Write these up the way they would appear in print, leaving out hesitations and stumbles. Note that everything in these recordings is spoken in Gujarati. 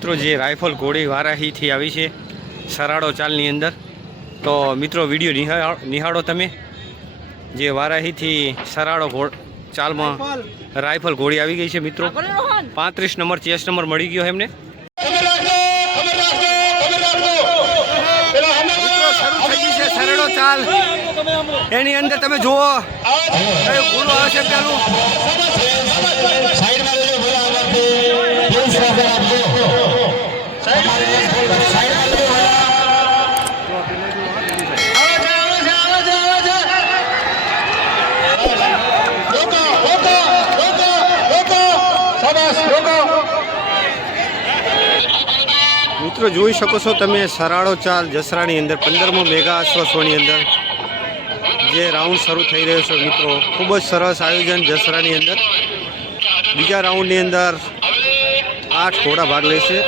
મિત્રો જે રાઇફલ ઘોડી વારાહીથી આવી છે સરાડો ચાલની અંદર, તો મિત્રો વિડીયો નિહાળો તમે. જે વારાહીથી સરાડો ચાલમાં રાઇફલ ઘોડી આવી ગઈ છે મિત્રો. 35 નંબર ચેસ નંબર મળી ગયો એમને. શરૂ થઈ ગઈ છે સરાડો ચાલ. એની અંદર તમે જુઓ કયું ઘોડું આવે છે પેલું. મિત્રો જોઈ શકો છો તમે સરાડો ચાલ જસરાની અંદર 15મો મેગા અશ્વ શોની અંદર જે રાઉન્ડ શરૂ થઈ રહ્યો છે મિત્રો. ખૂબ જ સરસ આયોજન જસરાની અંદર. બીજા રાઉન્ડની અંદર 8 ઘોડા ભાગ લેશે.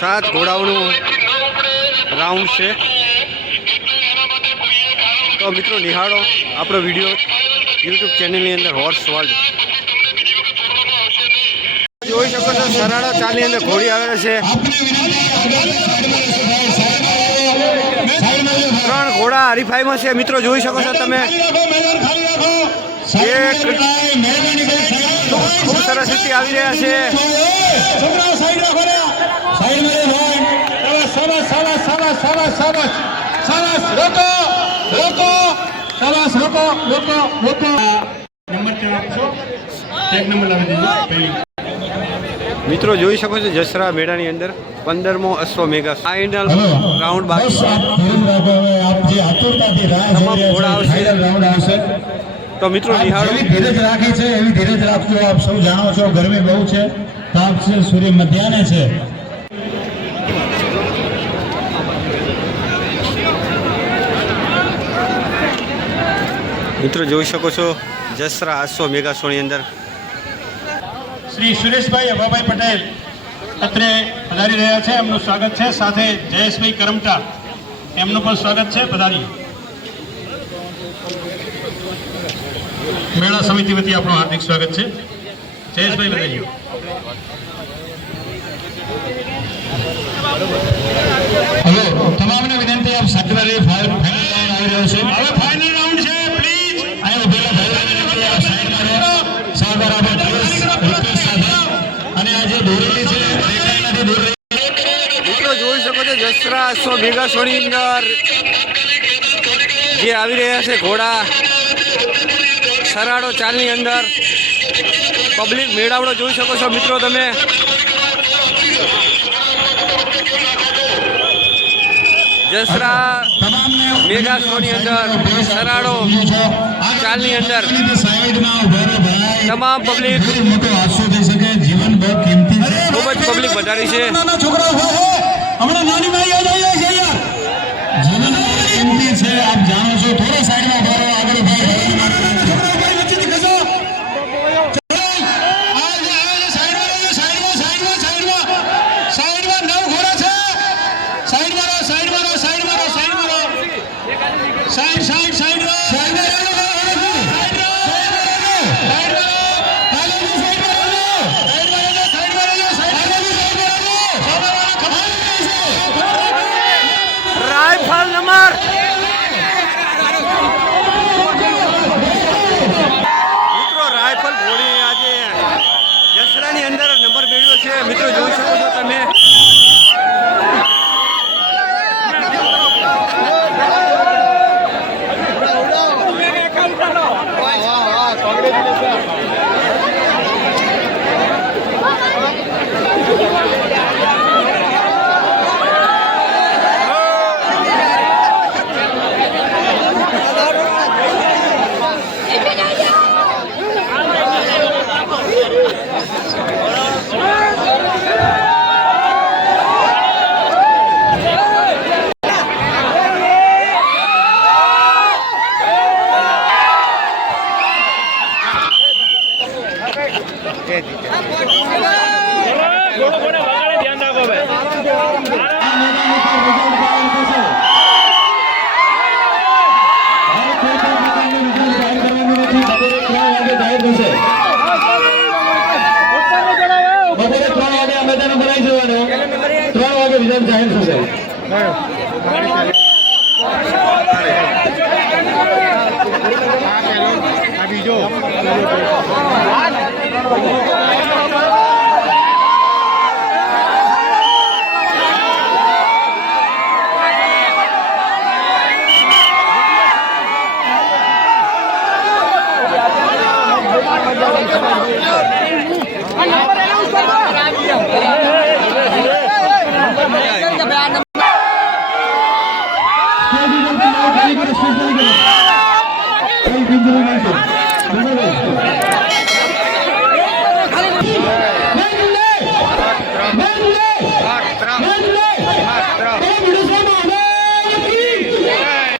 7 ઘોડાઓનું રાઉન્ડ છે. તો મિત્રો નિહાળો આપણો વિડીયો યુટ્યુબ ચેનલની અંદર હોર્સ વર્લ્ડ. જોઈ શકો છો સરાડો ચાલની અંદર ઘોડી આવેલા છે. 3 ઘોડા હરીફાઈમાં છે મિત્રો. જોઈ શકો છો તમે. ખૂબ સરસ રીતે આવી રહ્યા છે. મિત્રો જોઈ શકો છો જસરા મેળાની અંદર 15મો અશ્વ મેગા ફાઇનલ રાઉન્ડ બાકી છે. તમામ ઘોડા આવશે. તો મિત્રો નિહાળો. ધીરજ રાખી છે એવી ધીરજ રાખજો. આપ સૌ જાણો છો ગરમી બહુ છે, તાપ છે, સૂર્ય મધ્યાહને છે. મિત્રો જોઈ શકો છો જસરા અશ્વ મેગા શોની અંદર શ્રી સુરેશભાઈ અભાભાઈ પટેલ અત્રે પધારી રહ્યા છે. એમનું સ્વાગત છે. સાથે જયેશભાઈ કરમટા એમનું પણ સ્વાગત છે. પધારી. મેળા સમિતિ વતી આપણું હાર્દિક સ્વાગત છે. જયેશભાઈ પધારીઓ. હલો તમામને વિનંતી, આપ સાચવાલી ફાઇનલ રાઉન્ડ આવી રહ્યો છે. હવે ફાઇનલ રાઉન્ડ છે. પ્લીઝ આયો ઉભેલા ભાઈઓને વિનંતી, આપ સાઈડમાં રહો. સાગર આપણે રિક્વેસ્ટ સાથે. અને આ જે દોરેલી છે રેખાઈનાથી દૂર. મિત્રો જોઈ શકો છો જસરા અશ્વ મેગા શોની અંદર જે આવી રહ્યા છે ઘોડા સરાડો ચાલની અંદર. પબ્લિક મેળાવડો જોઈ શકો છો મિત્રો તમે. જસરા મેગા શોની અંદર સરાડો ચાલની અંદર તમામ પબ્લિક ખૂબ જ પબ્લિક વધારી છે. આપ જાણો છો. થોડો સાઈડમાં આગળ રાઇફલ નંબર મિત્રો રાઇફલ ઘોડી આજે જસરાની અંદર નંબર મેળવ્યો છે મિત્રો. જોઈ શકો છો તમે. થયો